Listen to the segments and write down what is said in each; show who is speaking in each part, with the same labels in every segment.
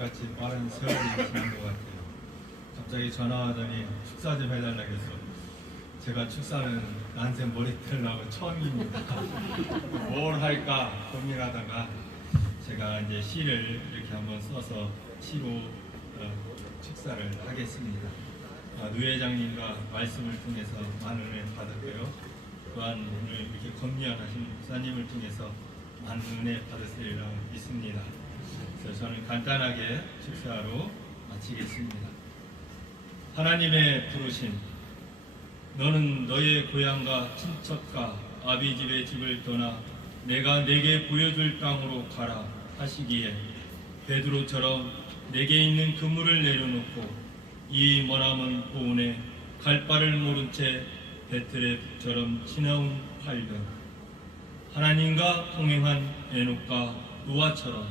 Speaker 1: 새같이 빠른 세월이 지난 것 같아요. 갑자기 전화하더니 축사 좀 해달라고 해서 제가 축사는 난생 머리 털라고 처음입니다. 뭘 할까 고민하다가 제가 이제 시를 이렇게 한번 써서 시로 어, 축사를 하겠습니다. 아, 노 회장님과 말씀을 통해서 많은 은혜 받았고요. 또한 오늘 이렇게 건미하신 목사님을 통해서 많은 은혜 받으시리라 믿습니다. 그래서 저는 간단하게 축사로 마치겠습니다. 하나님의 부르심 너는 너의 고향과 친척과 아비 집의 집을 떠나 내가 내게 보여줄 땅으로 가라 하시기에 베드로처럼 내게 있는 그물을 내려놓고 이 머나먼 보온에 갈 바를 모른 채 베틀의 북처럼 지나온 팔들 하나님과 동행한 에녹과 노아처럼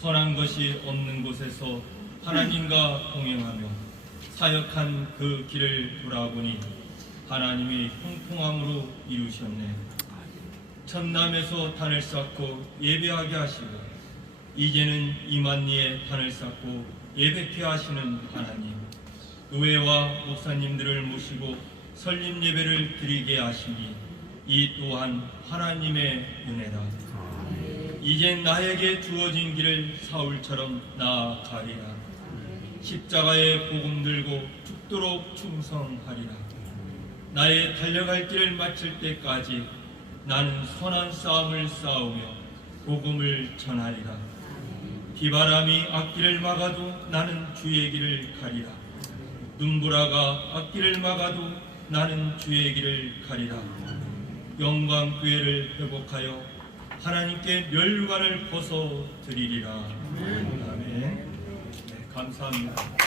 Speaker 1: 선한 것이 없는 곳에서 하나님과 동행하며 사역한 그 길을 돌아보니 하나님이 형통함으로 이루셨네. 천남에서 단을 쌓고 예배하게 하시고 이제는 이만니에 단을 쌓고 예배케 하시는 하나님 노예와 목사님들을 모시고 설립 예배를 드리게 하시니 이 또한 하나님의 은혜라 이젠 나에게 주어진 길을 사울처럼 나아가리라 십자가의 복음 들고 죽도록 충성하리라 나의 달려갈 길을 마칠 때까지 나는 선한 싸움을 싸우며 복음을 전하리라. 비바람이 앞길을 막아도 나는 주의 길을 가리라. 눈보라가 앞길을 막아도 나는 주의 길을 가리라. 영광 교회를 회복하여 하나님께 멸관을 벗어 드리리라. 아멘. 네, 감사합니다.